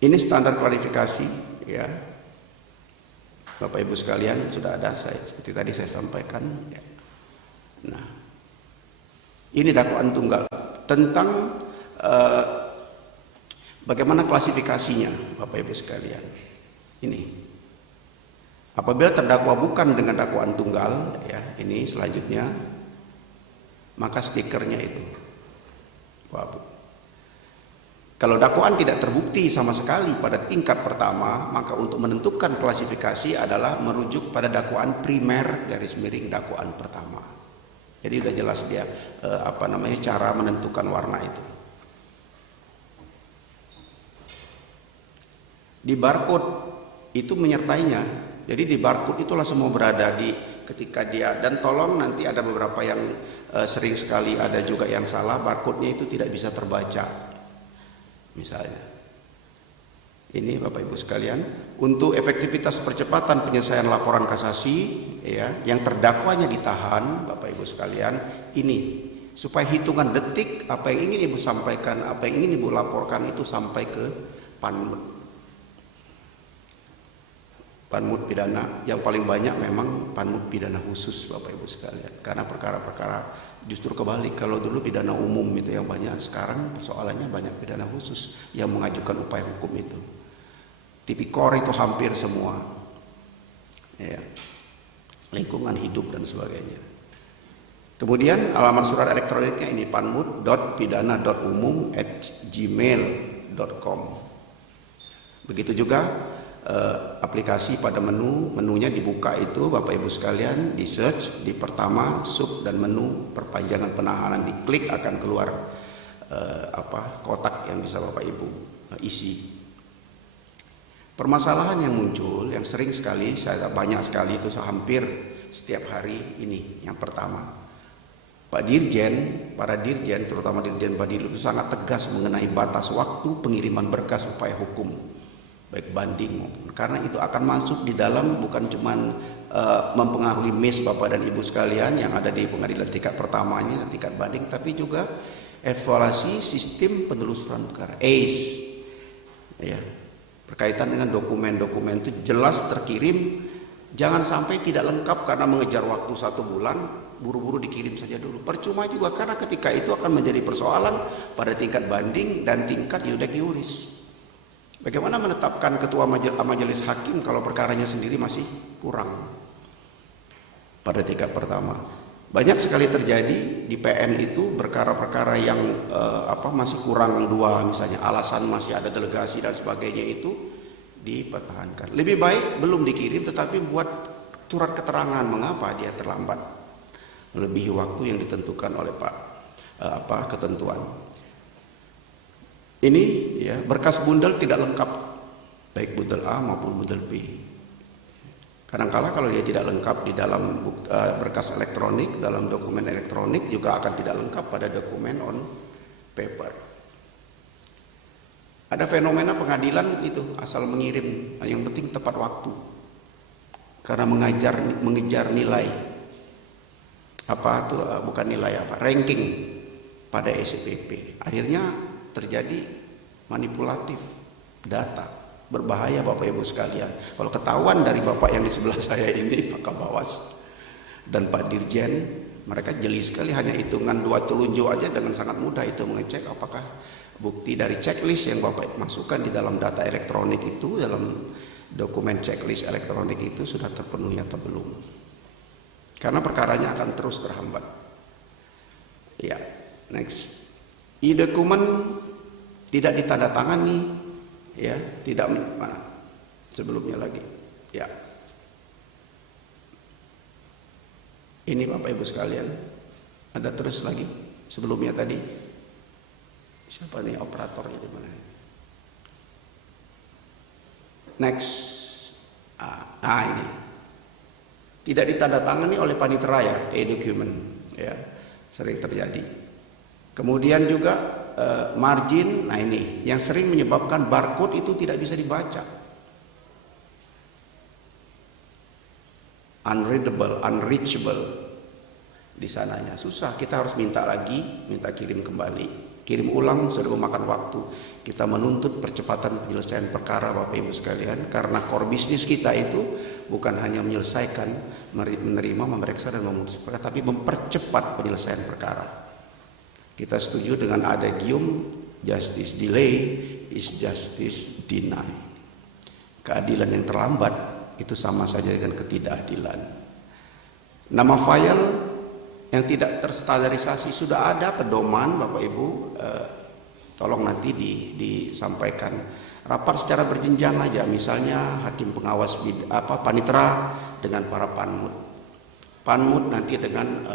Ini standar klarifikasi, ya. Bapak Ibu sekalian, sudah ada seperti tadi saya sampaikan. Ya. Nah, ini dakwaan tunggal tentang bagaimana klasifikasinya, Bapak Ibu sekalian. Ini, apabila terdakwa bukan dengan dakwaan tunggal, ya, ini selanjutnya, maka stikernya itu. Kalau dakwaan tidak terbukti sama sekali pada tingkat pertama, maka untuk menentukan klasifikasi adalah merujuk pada dakwaan primer _ dakwaan pertama. Jadi sudah jelas dia cara menentukan warna itu. Di barcode itu menyertainya. Jadi di barcode itulah semua berada di ketika dia, dan tolong nanti ada beberapa yang sering sekali ada juga yang salah, barcode-nya itu tidak bisa terbaca. Misalnya, ini Bapak Ibu sekalian, untuk efektivitas percepatan penyelesaian laporan kasasi, ya, yang terdakwanya ditahan, Bapak Ibu sekalian, ini supaya hitungan detik apa yang ingin Ibu sampaikan, apa yang ingin Ibu laporkan itu sampai ke panmut pidana. Yang paling banyak memang panmut pidana khusus, Bapak Ibu sekalian, karena perkara-perkara justru kebalik. Kalau dulu pidana umum itu yang banyak, sekarang persoalannya banyak pidana khusus yang mengajukan upaya hukum itu. Tipikor itu hampir semua, ya, lingkungan hidup dan sebagainya. Kemudian alamat surat elektroniknya ini panmut.pidana.umum@gmail.com. Begitu juga aplikasi pada menunya dibuka itu, Bapak Ibu sekalian, di search di pertama sub dan menu perpanjangan penahanan, diklik akan keluar kotak yang bisa Bapak Ibu isi. Permasalahan yang muncul yang sering sekali, saya banyak sekali itu, hampir setiap hari ini. Yang pertama, para dirjen terutama Dirjen Badilu itu sangat tegas mengenai batas waktu pengiriman berkas upaya hukum, baik banding maupun, karena itu akan masuk di dalam bukan cuma mempengaruhi MIS Bapak dan Ibu sekalian yang ada di pengadilan tingkat pertamanya dan tingkat banding, tapi juga evaluasi sistem penelusuran perkara ACE, ya, berkaitan dengan dokumen-dokumen itu jelas terkirim, jangan sampai tidak lengkap karena mengejar waktu 1 bulan, buru-buru dikirim saja dulu. Percuma juga, karena ketika itu akan menjadi persoalan pada tingkat banding dan tingkat iudek iuris. Bagaimana menetapkan ketua majelis hakim kalau perkaranya sendiri masih kurang pada tingkat pertama? Banyak sekali terjadi di PN itu perkara-perkara yang masih kurang 2, misalnya alasan masih ada delegasi dan sebagainya, itu dipertahankan. Lebih baik belum dikirim tetapi buat surat keterangan mengapa dia terlambat melebihi waktu yang ditentukan oleh ketentuan. Ini, ya, berkas bundel tidak lengkap, baik bundel A maupun bundel B. Kadang-kala kalau dia tidak lengkap di dalam berkas elektronik, dalam dokumen elektronik juga akan tidak lengkap pada dokumen on paper. Ada fenomena pengadilan itu asal mengirim, yang penting tepat waktu, karena mengejar nilai ranking pada SPP. Akhirnya terjadi manipulatif data, berbahaya Bapak Ibu sekalian. Kalau ketahuan dari Bapak yang di sebelah saya ini, Pak Kabawas dan Pak Dirjen, mereka jeli sekali, hanya hitungan 2 telunjuk aja dengan sangat mudah itu mengecek apakah bukti dari checklist yang Bapak masukkan di dalam data elektronik itu, dalam dokumen checklist elektronik itu sudah terpenuhi atau belum. Karena perkaranya akan terus terhambat. Ya, next. E-dokumen tidak ditandatangani, ya, tidak mana sebelumnya lagi, ya. Ini Bapak Ibu sekalian, ada terus lagi sebelumnya tadi. Siapa nih operatornya di mana? Next. Ini tidak ditandatangani oleh panitera, ya, e-dokumen, ya, sering terjadi. Kemudian juga margin, nah ini yang sering menyebabkan barcode itu tidak bisa dibaca, unreadable, unreachable di sananya, susah. Kita harus minta lagi, minta kirim kembali, Kirim ulang sudah memakan waktu. Kita menuntut percepatan penyelesaian perkara Bapak Ibu sekalian, karena core bisnis kita itu bukan hanya menyelesaikan, menerima, memeriksa dan memutus perkara, tapi mempercepat penyelesaian perkara. Kita setuju dengan ada idiom justice delay is justice deny. Keadilan yang terlambat itu sama saja dengan ketidakadilan. Nama file yang tidak terstandarisasi sudah ada pedoman Bapak Ibu, tolong nanti disampaikan. Rapat secara berjenjang aja, misalnya hakim pengawas panitera dengan para panmut nanti dengan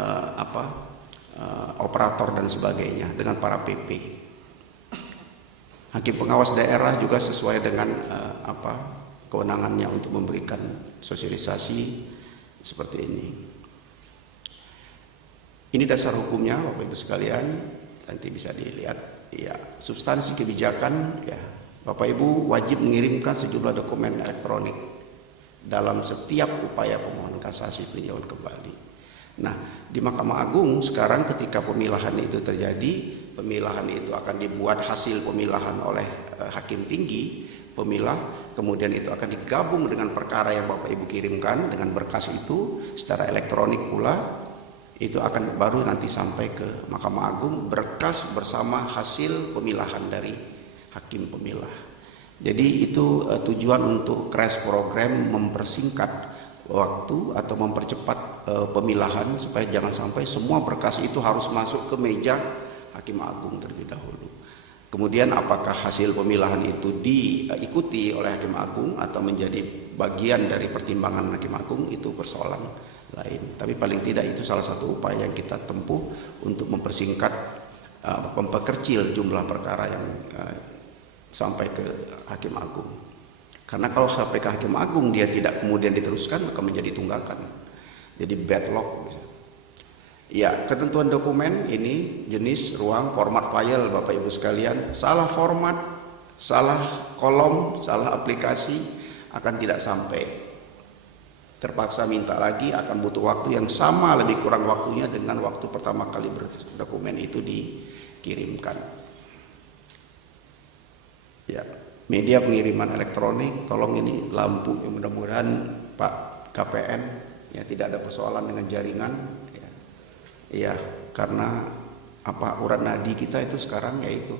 operator dan sebagainya, dengan para PP. Hakim pengawas daerah juga sesuai dengan kewenangannya untuk memberikan sosialisasi seperti ini. Ini dasar hukumnya Bapak Ibu sekalian, nanti bisa dilihat. Ya, substansi kebijakan, ya, Bapak Ibu wajib mengirimkan sejumlah dokumen elektronik dalam setiap upaya pemohonan kasasi peninjauan kembali. Nah, di Mahkamah Agung sekarang ketika pemilahan itu terjadi, pemilahan itu akan dibuat hasil pemilahan oleh hakim tinggi, pemilah, kemudian itu akan digabung dengan perkara yang Bapak Ibu kirimkan dengan berkas itu secara elektronik pula. Itu akan baru nanti sampai ke Mahkamah Agung berkas bersama hasil pemilahan dari hakim pemilah. Jadi itu tujuan untuk crash program mempersingkat waktu atau mempercepat pemilahan supaya jangan sampai semua berkas itu harus masuk ke meja Hakim Agung terlebih dahulu. Kemudian apakah hasil pemilahan itu diikuti oleh Hakim Agung atau menjadi bagian dari pertimbangan Hakim Agung itu persoalan lain. Tapi paling tidak itu salah satu upaya yang kita tempuh untuk mempersingkat, memperkecil jumlah perkara yang sampai ke Hakim Agung. Karena kalau sampai ke Hakim Agung dia tidak kemudian diteruskan, maka menjadi tunggakan, jadi backlog. Ya, ketentuan dokumen ini jenis, ruang, format file Bapak Ibu sekalian. Salah format, salah kolom, salah aplikasi akan tidak sampai. Terpaksa minta lagi, akan butuh waktu yang sama lebih kurang waktunya dengan waktu pertama kali dokumen itu dikirimkan. Ya, media pengiriman elektronik, tolong ini lampu, ya, mudah-mudahan Pak KPN ya tidak ada persoalan dengan jaringan. Ya, karena urat nadi kita itu sekarang yaitu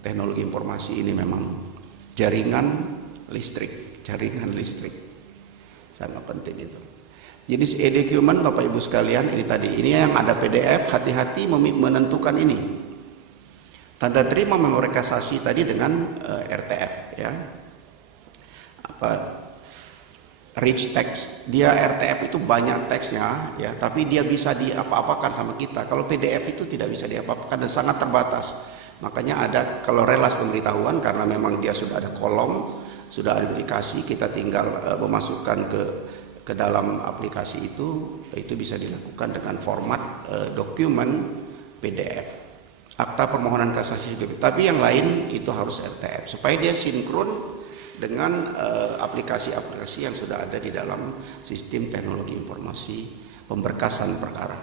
teknologi informasi ini memang jaringan listrik sangat penting itu. Jenis e-document Bapak Ibu sekalian ini tadi, ini yang ada PDF, hati-hati menentukan ini. Tanda terima memori kasasi tadi dengan RTF ya. Rich text, dia RTF itu banyak teksnya ya, tapi dia bisa diapa-apakan sama kita. Kalau PDF itu tidak bisa diapa-apakan dan sangat terbatas. Makanya ada kalau relas pemberitahuan, karena memang dia sudah ada kolom, sudah ada aplikasi, kita tinggal memasukkan ke dalam aplikasi itu bisa dilakukan dengan format dokumen PDF. Akta permohonan kasasi juga, tapi yang lain itu harus RTF supaya dia sinkron dengan aplikasi-aplikasi yang sudah ada di dalam sistem teknologi informasi pemberkasan perkara.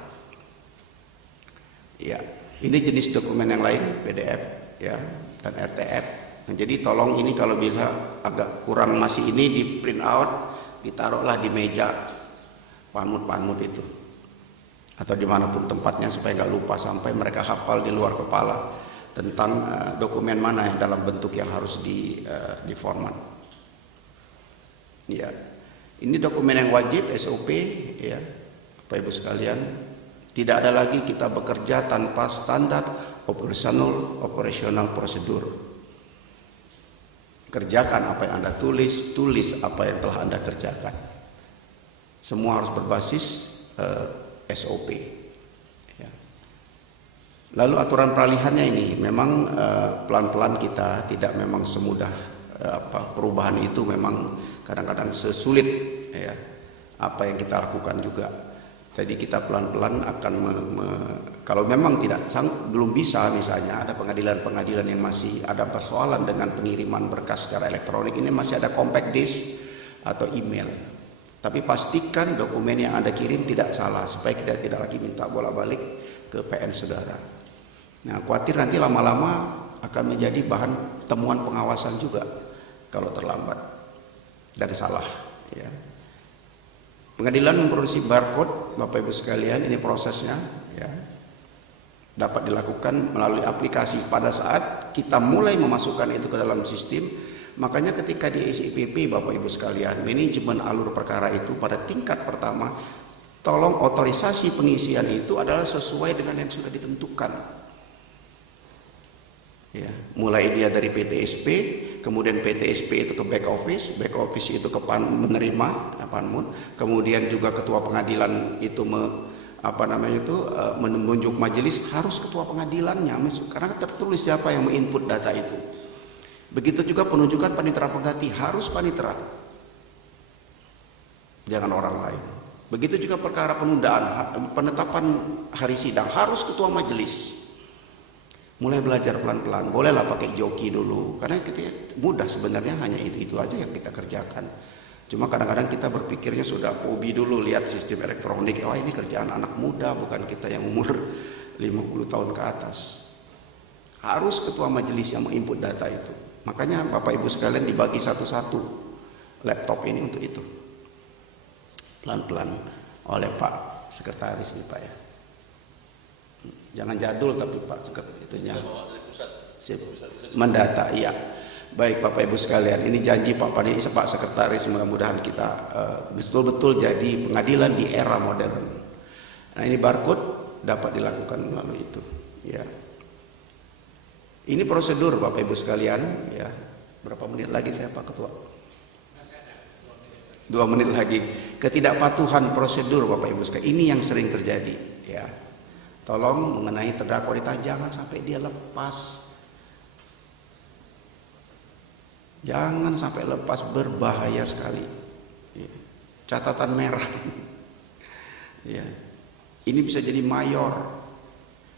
Ya, ini jenis dokumen yang lain PDF ya dan RTF. Nah, jadi tolong ini kalau bisa agak kurang masih ini di print out, ditaruhlah di meja panmut itu atau dimanapun tempatnya supaya nggak lupa, sampai mereka hafal di luar kepala tentang dokumen mana yang dalam bentuk yang harus di format. Ya, ini dokumen yang wajib SOP ya, Bapak Ibu sekalian. Tidak ada lagi kita bekerja tanpa standar operasional prosedur. Kerjakan apa yang Anda tulis apa yang telah Anda kerjakan. Semua harus berbasis SOP. Ya. Lalu aturan peralihannya ini memang pelan-pelan kita tidak memang semudah perubahan itu memang kadang-kadang sesulit ya apa yang kita lakukan juga. Jadi kita pelan-pelan akan kalau memang belum bisa, misalnya ada pengadilan-pengadilan yang masih ada persoalan dengan pengiriman berkas secara elektronik, ini masih ada compact disk atau email. Tapi pastikan dokumen yang Anda kirim tidak salah supaya kita tidak lagi minta bolak-balik ke PN saudara. Nah, khawatir nanti lama-lama akan menjadi bahan temuan pengawasan juga kalau terlambat dan salah, ya. Pengadilan memproduksi barcode, Bapak Ibu sekalian, ini prosesnya, ya, dapat dilakukan melalui aplikasi pada saat kita mulai memasukkan itu ke dalam sistem. Makanya ketika di SIPP, Bapak Ibu sekalian, manajemen alur perkara itu pada tingkat pertama, tolong otorisasi pengisian itu adalah sesuai dengan yang sudah ditentukan. Ya, mulai dia dari PTSP, kemudian PTSP itu ke back office itu ke menerima Panmut, kemudian juga ketua pengadilan itu menunjuk majelis, harus ketua pengadilannya karena tertulis siapa yang menginput data itu. Begitu juga penunjukan panitera pengganti, harus panitera, jangan orang lain. Begitu juga perkara penundaan, penetapan hari sidang, harus ketua majelis. Mulai belajar pelan-pelan, bolehlah pakai joki dulu, karena kita mudah sebenarnya, hanya itu aja yang kita kerjakan. Cuma kadang-kadang kita berpikirnya sudah hobi dulu, lihat sistem elektronik, oh ini kerjaan anak muda, bukan kita yang umur 50 tahun ke atas. Harus ketua majelis yang menginput data itu. Makanya Bapak Ibu sekalian dibagi satu-satu laptop ini untuk itu. Pelan-pelan oleh Pak Sekretaris nih Pak, ya. Jangan jadul tapi Pak itunya mendata, iya. Baik Bapak Ibu sekalian, ini janji Pak Sekretaris, mudah-mudahan kita betul-betul jadi pengadilan di era modern. Nah, ini barcode dapat dilakukan melalui itu, ya. Ini prosedur Bapak Ibu sekalian, ya. Berapa menit lagi saya Pak Ketua? 2 menit lagi. Ketidakpatuhan prosedur Bapak Ibu sekalian, ini yang sering terjadi, ya. Tolong mengenai terdakwa ditahan, jangan sampai dia lepas. Jangan sampai lepas, berbahaya sekali. Ya. Catatan merah. Ya. Ini bisa jadi mayor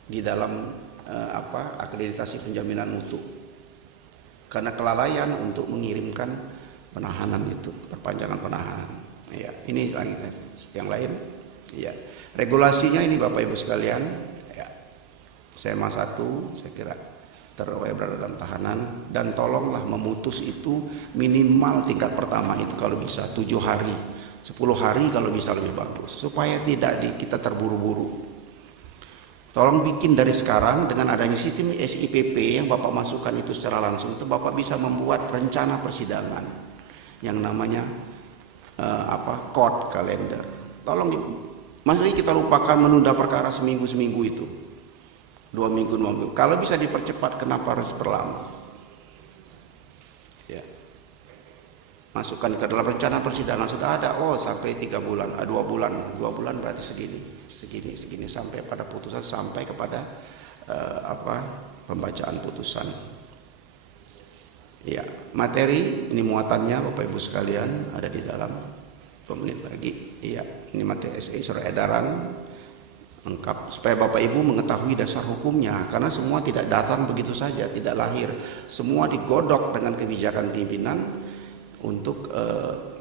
di dalam akreditasi penjaminan mutu. Karena kelalaian untuk mengirimkan penahanan itu, perpanjangan penahanan. Ya, ini lagi yang lain. Ya. Regulasinya ini Bapak Ibu sekalian, ya, SMA 1 saya kira terdakwa berada dalam tahanan, dan tolonglah memutus itu minimal tingkat pertama itu kalau bisa 7 hari, 10 hari kalau bisa lebih bagus, supaya tidak kita terburu-buru. Tolong bikin dari sekarang dengan adanya sistem SIPP yang Bapak masukkan itu secara langsung, itu Bapak bisa membuat rencana persidangan yang namanya court calendar. Tolong maksudnya kita lupakan menunda perkara seminggu itu, 2 minggu. Kalau bisa dipercepat, kenapa harus berlama? Ya. Masukkan ke dalam rencana persidangan sudah ada. Oh, sampai 3 bulan, 2 bulan berarti segini sampai pada putusan, sampai kepada pembacaan putusan. Ya, materi ini muatannya Bapak Ibu sekalian ada di dalam. 2 menit lagi. Iya, ini materi SE surat edaran lengkap supaya Bapak Ibu mengetahui dasar hukumnya, karena semua tidak datang begitu saja, tidak lahir. Semua digodok dengan kebijakan pimpinan untuk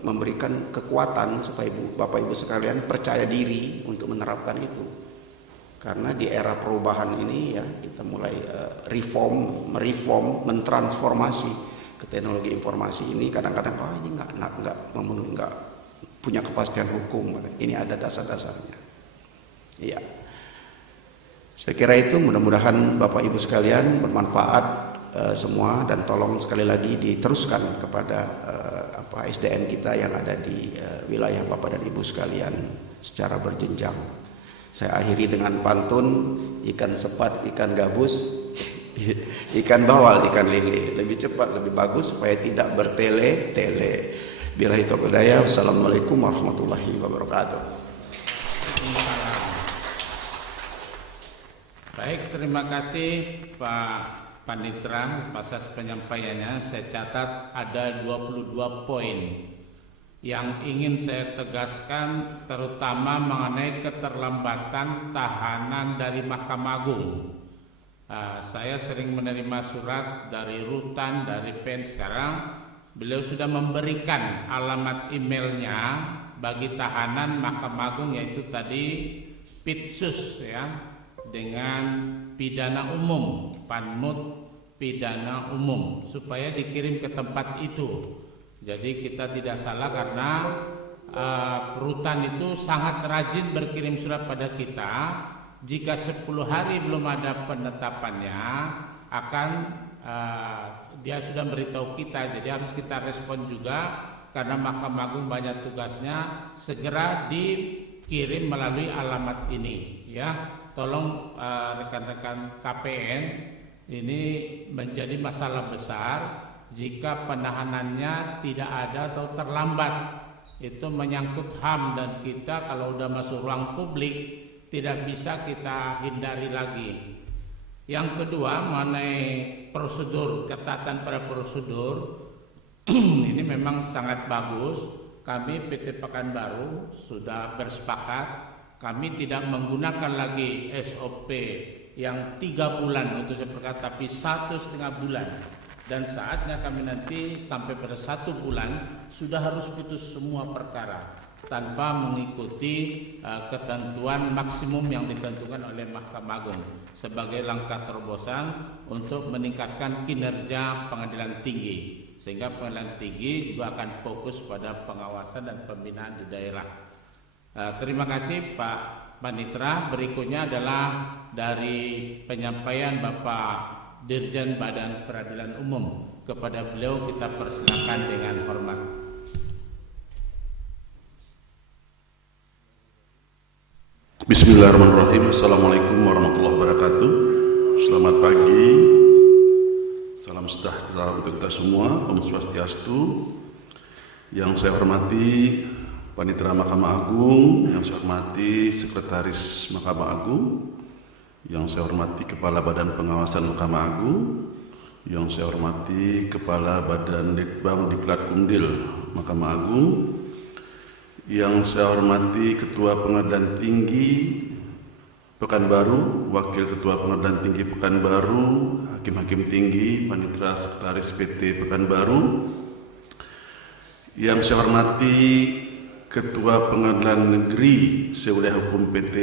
memberikan kekuatan supaya Bapak Ibu sekalian percaya diri untuk menerapkan itu. Karena di era perubahan ini, ya, kita mulai mereform, mentransformasi ke teknologi informasi ini. Kadang-kadang ini nggak memenuhi, nggak punya kepastian hukum. Ini ada dasar-dasarnya. Iya. Saya kira itu, mudah-mudahan Bapak Ibu sekalian bermanfaat semua, dan tolong sekali lagi diteruskan kepada SDM kita yang ada di wilayah Bapak dan Ibu sekalian secara berjenjang. Saya akhiri dengan pantun, ikan sepat, ikan gabus, ikan bawal, ikan lele. Lebih cepat, lebih bagus supaya tidak bertele-tele. Billahi taufiq wal hidayah. Wassalamualaikum warahmatullahi wabarakatuh. Baik, terima kasih Pak Panitra atas penyampaiannya. Saya catat ada 22 poin yang ingin saya tegaskan, terutama mengenai keterlambatan tahanan dari Mahkamah Agung. Saya sering menerima surat dari Rutan, dari PEN. Sekarang beliau sudah memberikan alamat emailnya bagi tahanan Mahkamah Agung, yaitu tadi Pitsus, ya, dengan pidana umum, panmut pidana umum, supaya dikirim ke tempat itu. Jadi kita tidak salah karena rutan itu sangat rajin berkirim surat pada kita. Jika 10 hari belum ada penetapannya, akan dia sudah beritahu kita. Jadi harus kita respon juga, karena Mahkamah Agung banyak tugasnya, segera dikirim melalui alamat ini. Ya, tolong rekan-rekan KPN, ini menjadi masalah besar jika penahanannya tidak ada atau terlambat. Itu menyangkut HAM, dan kita kalau udah masuk ruang publik tidak bisa kita hindari lagi. Yang kedua, mengenai prosedur, ketatan pada prosedur, ini memang sangat bagus. Kami PT Pekanbaru sudah bersepakat, kami tidak menggunakan lagi SOP yang 3 bulan untuk seperti, tapi 1,5 bulan. Dan saatnya kami nanti sampai pada 1 bulan sudah harus putus semua perkara tanpa mengikuti ketentuan maksimum yang ditentukan oleh Mahkamah Agung sebagai langkah terobosan untuk meningkatkan kinerja pengadilan tinggi, sehingga pengadilan tinggi juga akan fokus pada pengawasan dan pembinaan di daerah. Terima kasih Pak Panitra. Berikutnya adalah dari penyampaian Bapak Dirjen Badan Peradilan Umum. Kepada beliau kita persilakan dengan hormat. Bismillahirrahmanirrahim. Assalamualaikum warahmatullahi wabarakatuh. Selamat pagi. Salam sejahtera untuk kita semua. Om Swastiastu. Yang saya hormati Panitera Mahkamah Agung, yang saya hormati Sekretaris Mahkamah Agung, yang saya hormati Kepala Badan Pengawasan Mahkamah Agung, yang saya hormati Kepala Badan Litbang Diklat Kumdil Mahkamah Agung, yang saya hormati Ketua Pengadilan Tinggi Pekanbaru, Wakil Ketua Pengadilan Tinggi Pekanbaru, Hakim-Hakim Tinggi, Panitera Sekretaris PT Pekanbaru, yang saya hormati Ketua Pengadilan Negeri Sewilayah Hukum PT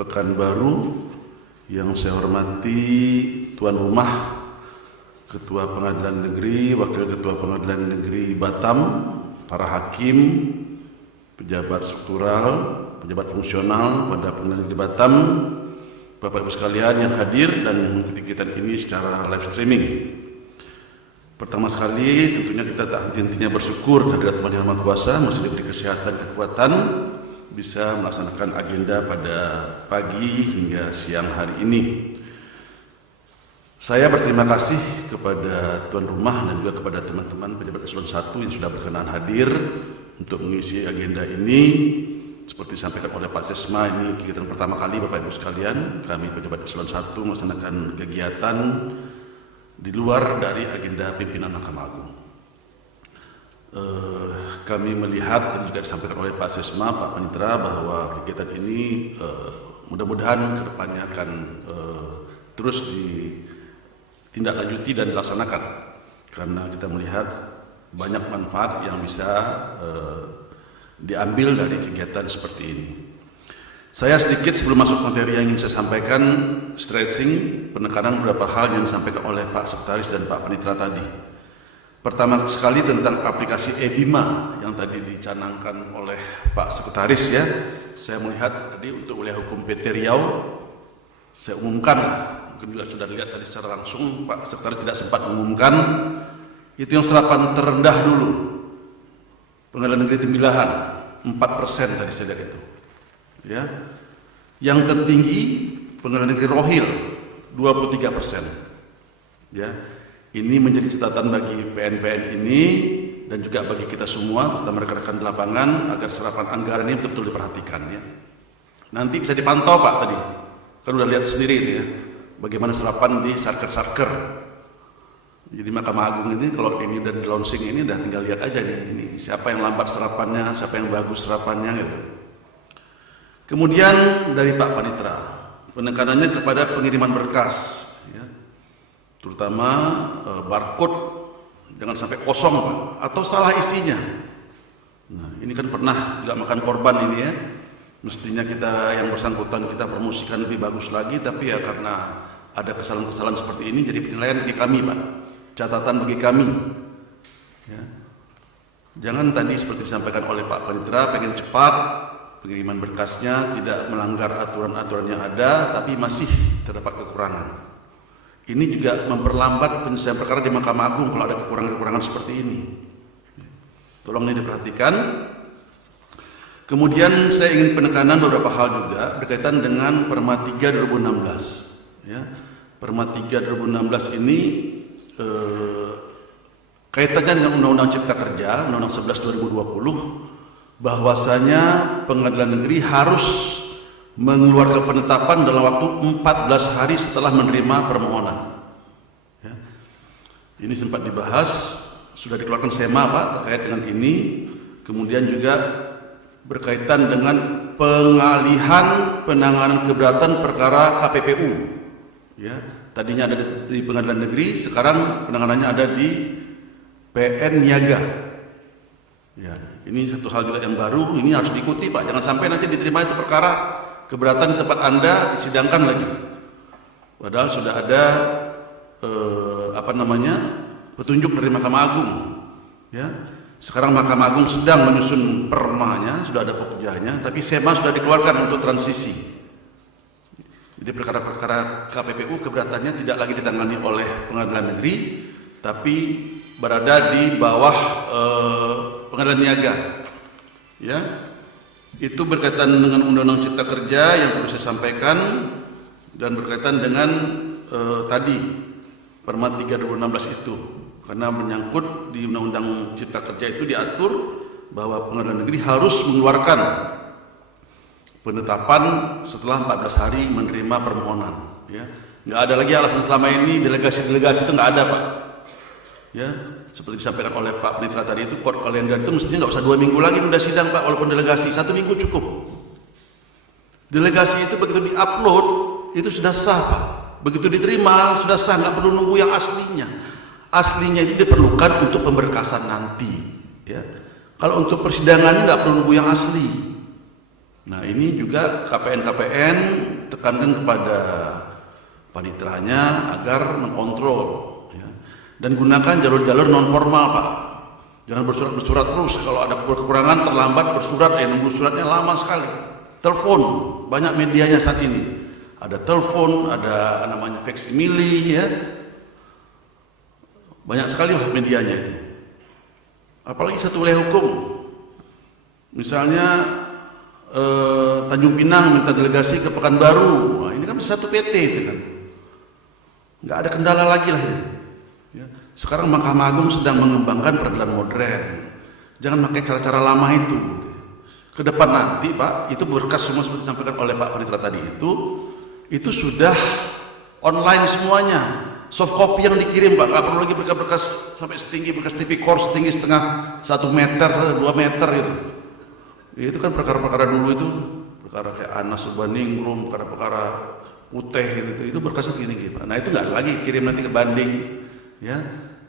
Pekanbaru, yang saya hormati Tuan Rumah Ketua Pengadilan Negeri, Wakil Ketua Pengadilan Negeri Batam, para hakim, pejabat struktural, pejabat fungsional pada Pengadilan Negeri Batam, Bapak Ibu sekalian yang hadir dan mengikuti kegiatan ini secara live streaming. Pertama sekali tentunya kita tak henti-hentinya bersyukur kehadirat Tuhan Yang Maha Kuasa, masih diberi kesehatan, kekuatan, bisa melaksanakan agenda pada pagi hingga siang hari ini. Saya berterima kasih kepada tuan rumah dan juga kepada teman-teman pejabat eselon 1 yang sudah berkenan hadir untuk mengisi agenda ini. Seperti disampaikan oleh Pak Sesma, ini kegiatan pertama kali Bapak Ibu sekalian, kami pejabat eselon 1 melaksanakan kegiatan di luar dari agenda pimpinan Mahkamah Agung. Kami melihat dan juga disampaikan oleh Pak Sesma, Pak Panitra, bahwa kegiatan ini mudah-mudahan kedepannya akan terus ditindaklanjuti dan dilaksanakan, karena kita melihat banyak manfaat yang bisa diambil dari kegiatan seperti ini. Saya sedikit sebelum masuk materi yang ingin saya sampaikan, stretching, penekanan beberapa hal yang disampaikan oleh Pak Sekretaris dan Pak Panitra tadi. Pertama sekali tentang aplikasi e-Bima yang tadi dicanangkan oleh Pak Sekretaris ya. Saya melihat tadi untuk wilayah hukum PT Riau, saya umumkan, mungkin juga sudah dilihat tadi secara langsung, Pak Sekretaris tidak sempat mengumumkan, itu yang serapan terendah dulu, Pengadilan Negeri Tembilahan, 4% tadi saya lihat itu. Ya. Yang tertinggi Pengadilan Negeri Rohil, 23%. Ya. Ini menjadi catatan bagi PN-PN ini dan juga bagi kita semua, terutama rekan-rekan di lapangan, agar serapan anggaran ini betul-betul diperhatikan. Ya. Nanti bisa dipantau Pak tadi, kan udah lihat sendiri itu ya, bagaimana serapan di sarker-sarker. Jadi Mahkamah Agung ini kalau ini udah di launching ini udah tinggal lihat aja nih, ini siapa yang lambat serapannya, siapa yang bagus serapannya gitu. Kemudian dari Pak Panitra, penekanannya kepada pengiriman berkas. Terutama barcode jangan sampai kosong Pak, atau salah isinya. Nah, ini kan pernah juga makan korban ini ya. Mestinya kita yang bersangkutan kita promosikan lebih bagus lagi, tapi ya karena ada kesalahan-kesalahan seperti ini jadi penilaian bagi kami, Pak. Catatan bagi kami. Ya. Jangan tadi seperti disampaikan oleh Pak Panitra, pengen cepat pengiriman berkasnya, tidak melanggar aturan-aturan yang ada, tapi masih terdapat kekurangan. Ini juga memperlambat penyelesaian perkara di Mahkamah Agung kalau ada kekurangan-kekurangan seperti ini. Tolong ini diperhatikan. Kemudian saya ingin penekanan beberapa hal juga berkaitan dengan Perma 3 2016. Ya, Perma 3 2016 ini kaitannya dengan Undang-Undang Cipta Kerja, Undang-Undang 11 2020, bahwasanya Pengadilan Negeri harus mengeluarkan penetapan dalam waktu 14 hari setelah menerima permohonan. Ya. Ini sempat dibahas, sudah dikeluarkan SEMA, Pak, terkait dengan ini. Kemudian juga berkaitan dengan pengalihan penanganan keberatan perkara KPPU. Ya, tadinya ada di Pengadilan Negeri, sekarang penanganannya ada di PN Niaga. Ya, ini satu hal juga yang baru, ini harus diikuti, Pak. Jangan sampai nanti diterima itu perkara keberatan di tempat Anda disidangkan lagi. Padahal sudah ada petunjuk dari Mahkamah Agung. Ya. Sekarang Mahkamah Agung sedang menyusun permanya, sudah ada pekerjaannya, tapi SEMA sudah dikeluarkan untuk transisi. Jadi perkara-perkara KPPU keberatannya tidak lagi ditangani oleh Pengadilan Negeri, tapi berada di bawah Pengadilan Niaga. Ya, itu berkaitan dengan Undang-Undang Cipta Kerja yang perlu saya sampaikan, dan berkaitan dengan tadi Perma 3 2016 itu. Karena menyangkut di Undang-Undang Cipta Kerja itu diatur bahwa Pengadilan Negeri harus mengeluarkan penetapan setelah 14 hari menerima permohonan. Ya, nggak ada lagi alasan selama ini delegasi-delegasi itu nggak ada, Pak. Ya, seperti disampaikan oleh Pak Panitra tadi itu, court kalender itu mestinya nggak usah 2 minggu lagi udah sidang, Pak. Walaupun delegasi 1 minggu cukup. Delegasi itu begitu diupload itu sudah sah, Pak. Begitu diterima sudah sah, nggak perlu nunggu yang aslinya. Aslinya itu diperlukan untuk pemberkasan nanti. Ya. Kalau untuk persidangan nggak perlu nunggu yang asli. Nah, ini juga KPN tekankan kepada panitranya agar mengkontrol. Ya. Dan gunakan jalur-jalur non formal, Pak. Jangan bersurat terus. Kalau ada kekurangan terlambat bersurat, nunggu suratnya lama sekali. Telepon, banyak medianya saat ini. Ada telepon, ada namanya faksimile, ya. Banyak sekali medianya itu. Apalagi satu wilayah hukum. Misalnya Tanjung Pinang minta delegasi ke Pekanbaru. Nah, ini kan satu PT itu kan. Nggak ada kendala lagi lah. Ya. Sekarang Mahkamah Agung sedang mengembangkan peradilan modern. Jangan pakai cara-cara lama itu. Ke depan nanti, Pak, itu berkas semua seperti disampaikan oleh Pak Panitra tadi itu sudah online semuanya. Soft copy yang dikirim, Pak, nggak perlu lagi berkas sampai setinggi berkas tipikor setinggi setengah 1 meter, 2 meter gitu. Itu kan perkara-perkara dulu itu, perkara kayak Anas Urbaningrum, perkara-perkara Putih gitu, itu berkasnya gini, Pak. Nah, itu nggak lagi kirim nanti ke banding, ya.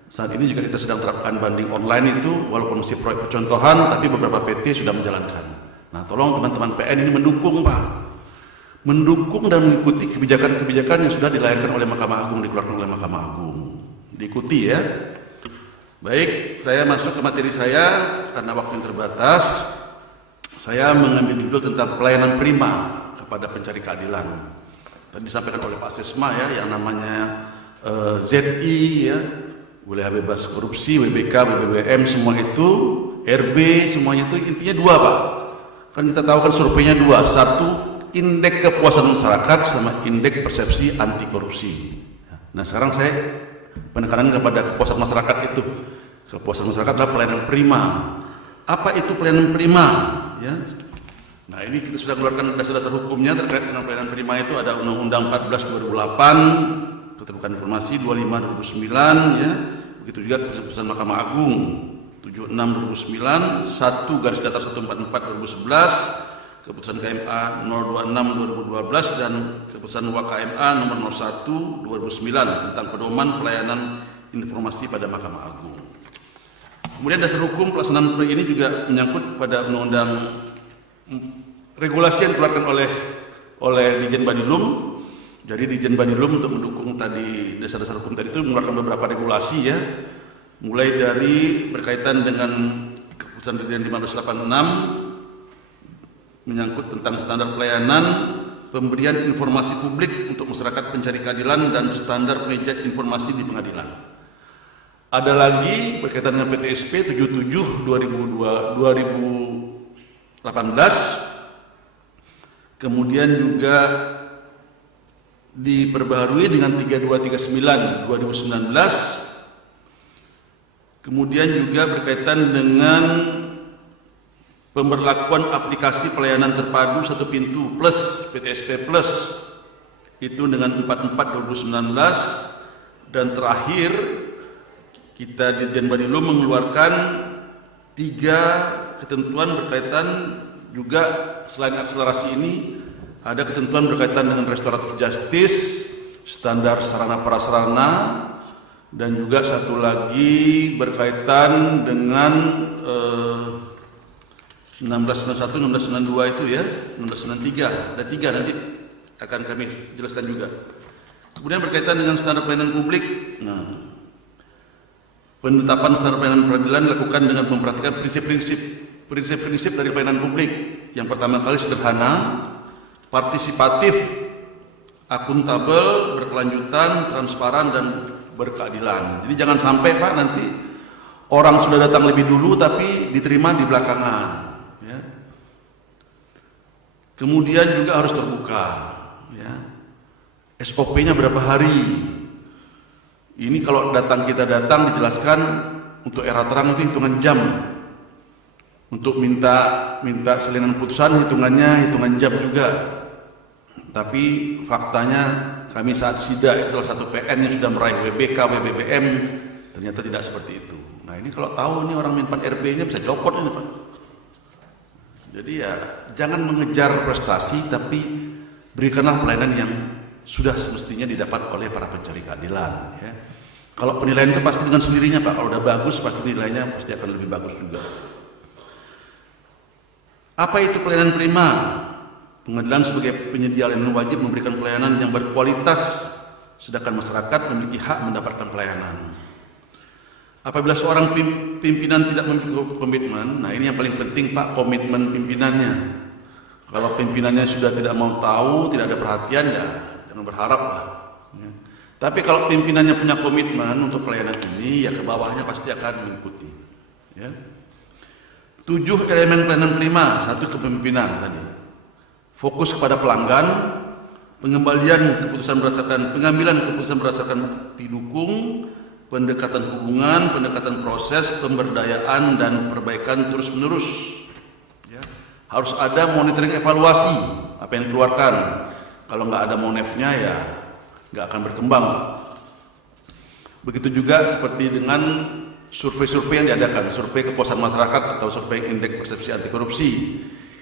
Saat ini juga kita sedang terapkan banding online itu, walaupun masih proyek percontohan, tapi beberapa PT sudah menjalankan. Nah, tolong teman-teman PN ini mendukung, Pak. Mendukung dan mengikuti kebijakan-kebijakan yang sudah dilahirkan oleh Mahkamah Agung, dikeluarkan oleh Mahkamah Agung. Diikuti, ya. Baik, saya masuk ke materi saya karena waktu yang terbatas. Saya mengambil judul tentang pelayanan prima kepada pencari keadilan. Tadi disampaikan oleh Pak Sesma, ya, yang namanya ZI, ya, wilayah bebas korupsi, WBK, BBWM, semua itu, RB, semuanya itu intinya 2, Pak. Kan kita tahu kan surveinya 2, 1 indeks kepuasan masyarakat sama indeks persepsi anti korupsi. Nah, sekarang saya penekanan kepada kepuasan masyarakat itu. Kepuasan masyarakat adalah pelayanan prima. Apa itu pelayanan prima? Ya. Nah, ini kita sudah keluarkan dasar-dasar hukumnya terkait dengan pelayanan prima itu ada Undang-Undang 14 2008, Keterbukaan Informasi 25 2009, ya. Begitu juga keputusan Mahkamah Agung 76 2009, 1/1444 2011. Keputusan KMA 026 2012 dan keputusan WKMA nomor 01 2009 tentang pedoman pelayanan informasi pada Mahkamah Agung. Kemudian dasar hukum pelaksanaan ini juga menyangkut pada Undang-Undang regulasi yang dikeluarkan oleh Dirjen Badilum. Jadi Dirjen Badilum untuk mendukung tadi dasar-dasar hukum tadi itu mengeluarkan beberapa regulasi ya, mulai dari berkaitan dengan keputusan Dirjen 1586 menyangkut tentang standar pelayanan, pemberian informasi publik untuk masyarakat pencari keadilan, dan standar penyedia informasi di pengadilan. Ada lagi berkaitan dengan PTSP 77 2018, kemudian juga diperbaharui dengan 3239 2019, kemudian juga berkaitan dengan pemberlakuan aplikasi pelayanan terpadu satu pintu plus PTSP plus itu dengan 44 2019, dan terakhir kita Dirjen Badilum mengeluarkan 3 ketentuan berkaitan juga selain akselerasi ini ada ketentuan berkaitan dengan restoratif justice, standar sarana prasarana, dan juga satu lagi berkaitan dengan 1691, 1692 itu ya, 1693, ada 3 nanti akan kami jelaskan juga. Kemudian berkaitan dengan standar pelayanan publik, penetapan standar pelayanan peradilan dilakukan dengan memperhatikan prinsip-prinsip dari pelayanan publik. Yang pertama kali sederhana, partisipatif, akuntabel, berkelanjutan, transparan, dan berkeadilan. Jadi jangan sampai Pak nanti orang sudah datang lebih dulu tapi diterima di belakangan. Ya. Kemudian juga harus terbuka. Ya. SOP-nya berapa hari? Ini kalau kita datang dijelaskan untuk era terang itu hitungan jam. Untuk minta salinan putusan hitungan jam juga. Tapi faktanya kami saat sidak itu salah satu PN yang sudah meraih WBK, WBBM, ternyata tidak seperti itu. Nah ini kalau tahu ini orang Minpan RB-nya bisa copot ini Pak. Jadi ya jangan mengejar prestasi, tapi berikanlah pelayanan yang sudah semestinya didapat oleh para pencari keadilan. Ya. Kalau penilaian itu pasti dengan sendirinya Pak, kalau udah bagus pasti nilainya pasti akan lebih bagus juga. Apa itu pelayanan prima? Pengadilan sebagai penyedia layanan wajib memberikan pelayanan yang berkualitas, sedangkan masyarakat memiliki hak mendapatkan pelayanan. Apabila seorang pimpinan tidak memiliki komitmen, nah ini yang paling penting Pak, komitmen pimpinannya. Kalau pimpinannya sudah tidak mau tahu, tidak ada perhatian, ya jangan berharap lah. Ya. Tapi kalau pimpinannya punya komitmen untuk pelayanan ini, ya ke bawahnya pasti akan mengikuti. Ya. 7 elemen pelayanan prima, 1 kepemimpinan tadi. Fokus kepada pelanggan, pengambilan keputusan berdasarkan bukti dukung, pendekatan hubungan, pendekatan proses, pemberdayaan, dan perbaikan terus-menerus. Ya. Harus ada monitoring evaluasi apa yang dikeluarkan. Kalau nggak ada monefnya ya nggak akan berkembang, Pak. Begitu juga seperti dengan survei-survei yang diadakan, survei kepuasan masyarakat atau survei indeks persepsi anti korupsi.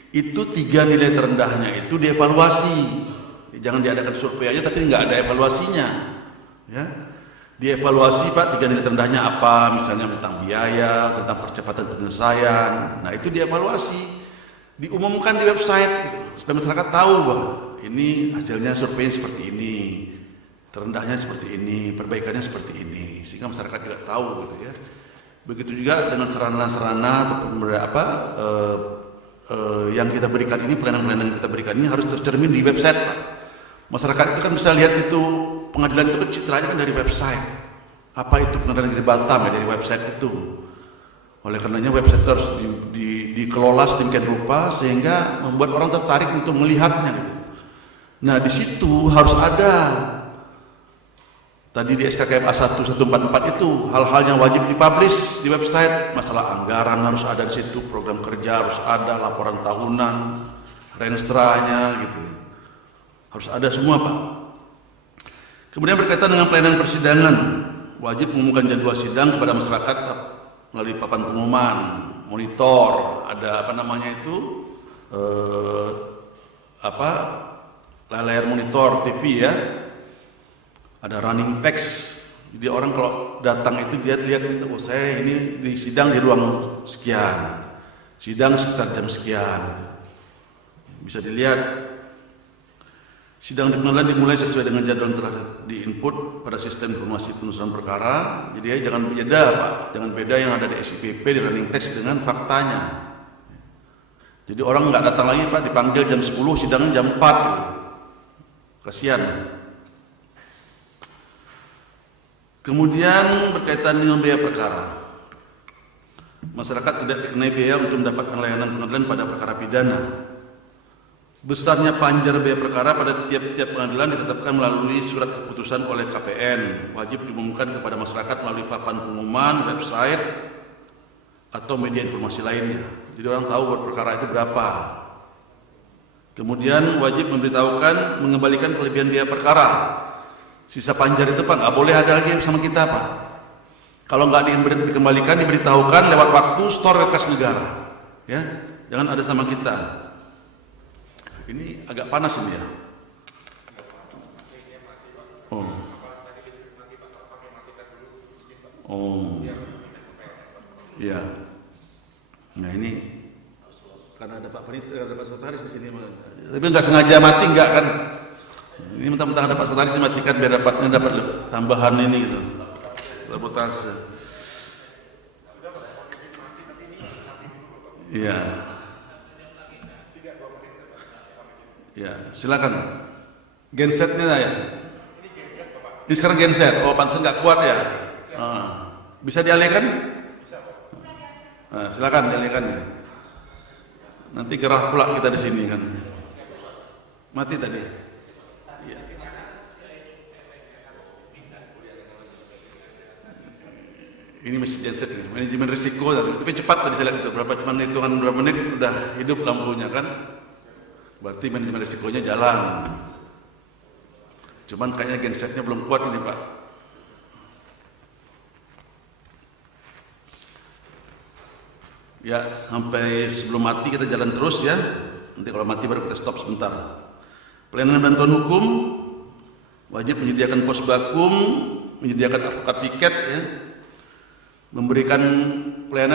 Itu 3 nilai terendahnya itu dievaluasi. Jangan diadakan survei aja tapi nggak ada evaluasinya. Ya. Dievaluasi Pak, 3 nilai terendahnya apa, misalnya tentang biaya, tentang percepatan penyelesaian. Nah itu dievaluasi, diumumkan di website gitu, supaya masyarakat tahu bahwa ini hasilnya survei seperti ini, terendahnya seperti ini, perbaikannya seperti ini, sehingga masyarakat juga tahu gitu ya. Begitu juga dengan sarana-sarana atau yang kita berikan ini, pelayanan-pelayanan yang kita berikan ini harus tercermin di website Pak. Masyarakat itu kan bisa lihat itu, pengadilan itu kan citranya kan dari website. Apa itu pengadilan negeri Batam ya, dari website itu. Oleh karenanya website itu harus dikelola sedemikian rupa sehingga membuat orang tertarik untuk melihatnya gitu. Nah di situ harus ada tadi di SKKM A1144 itu hal-hal yang wajib dipublish di website. Masalah anggaran harus ada di situ, program kerja harus ada, laporan tahunan, renstranya gitu. Harus ada semua Pak. Kemudian berkaitan dengan pelayanan persidangan, wajib mengumumkan jadwal sidang kepada masyarakat melalui papan pengumuman, monitor, ada apa namanya itu, layar monitor TV ya, ada running text. Jadi orang kalau datang itu dia lihat itu, oh saya ini di sidang di ruang sekian, sidang sekitar jam sekian. Bisa dilihat, sidang di pengadilan dimulai sesuai dengan jadwal yang telah diinput pada sistem informasi penulisan perkara. Jadi jangan beda, Pak, jangan beda yang ada di SIPP di running text dengan faktanya. Jadi orang nggak datang lagi, Pak, dipanggil jam 10, sidangnya jam 4. Kasihan. Kemudian berkaitan dengan biaya perkara. Masyarakat tidak dikenai biaya untuk mendapatkan layanan pengadilan pada perkara pidana. Besarnya panjar biaya perkara pada tiap-tiap pengadilan ditetapkan melalui surat keputusan oleh KPN. Wajib diumumkan kepada masyarakat melalui papan pengumuman, website, atau media informasi lainnya. Jadi orang tahu buat perkara itu berapa. Kemudian wajib memberitahukan mengembalikan kelebihan biaya perkara. Sisa panjar itu, Pak, nggak boleh ada lagi sama kita, Pak. Kalau nggak dikembalikan, diberitahukan lewat waktu, store ke kas negara. Ya, jangan ada sama kita. Ini agak panas ini ya. Oh. Ya. Nah ini karena ada Pak Panitra, ada Pak Sekretaris di sini, tapi nggak sengaja mati, nggak kan? Ini mentang-mentang ada Pak Sekretaris dimatikan biar dapat tambahan ini gitu. Sabotase. Iya. Ya, silakan. Gensetnya ya. Ini sekarang genset. Oh, pantesan nggak kuat ya. Bisa dialihkan? Silakan dialihkan ya. Nanti gerah pula kita di sini kan. Mati tadi. Ya. Ini masih genset ini. Manajemen risiko, tapi cepat tadi saya lihat itu. Cuma hitungan berapa menit udah hidup lampunya kan. Berarti manajemen risikonya jalan. Cuman kayaknya gensetnya belum kuat ini, Pak. Ya, sampai sebelum mati kita jalan terus ya. Nanti kalau mati baru kita stop sebentar. Pelayanan bantuan hukum wajib menyediakan pos bakum, menyediakan advokat piket ya. Memberikan pelayanan